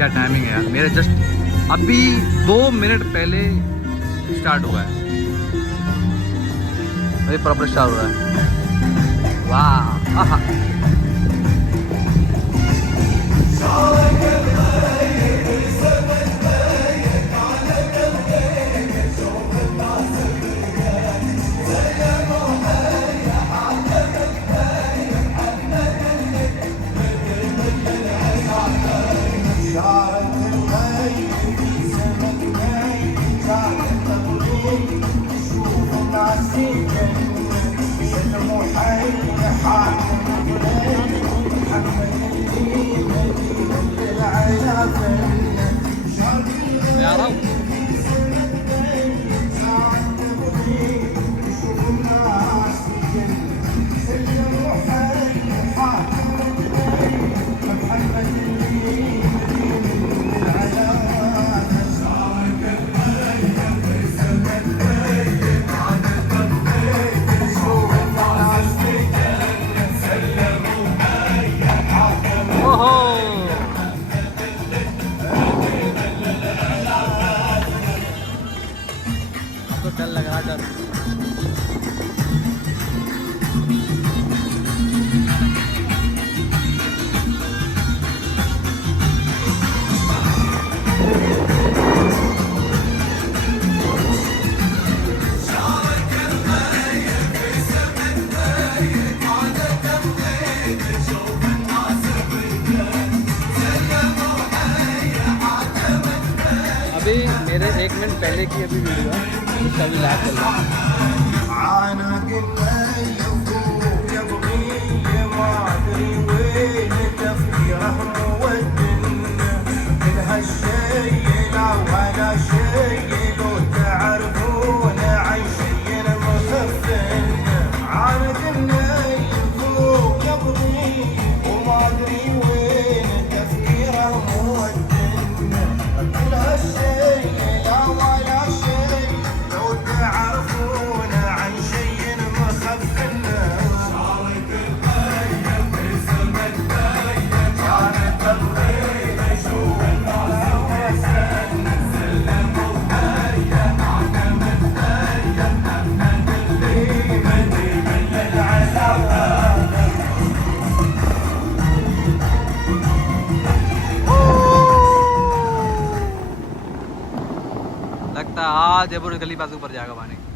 क्या टाइमिंग है यार, मेरे जस्ट अभी 2 मिनट पहले स्टार्ट हुआ है, अभी प्रॉपर स्टार्ट हो रहा है। वाह आहा। मैं आ रहा हूँ। तो डर लग रहा, डर। अभी मेरे 1 मिनट पहले की अभी वीडियो है, उसका भी लाइव चल रहा है। लगता है आज जयपुर गली पास ऊपर जाएगा पानी।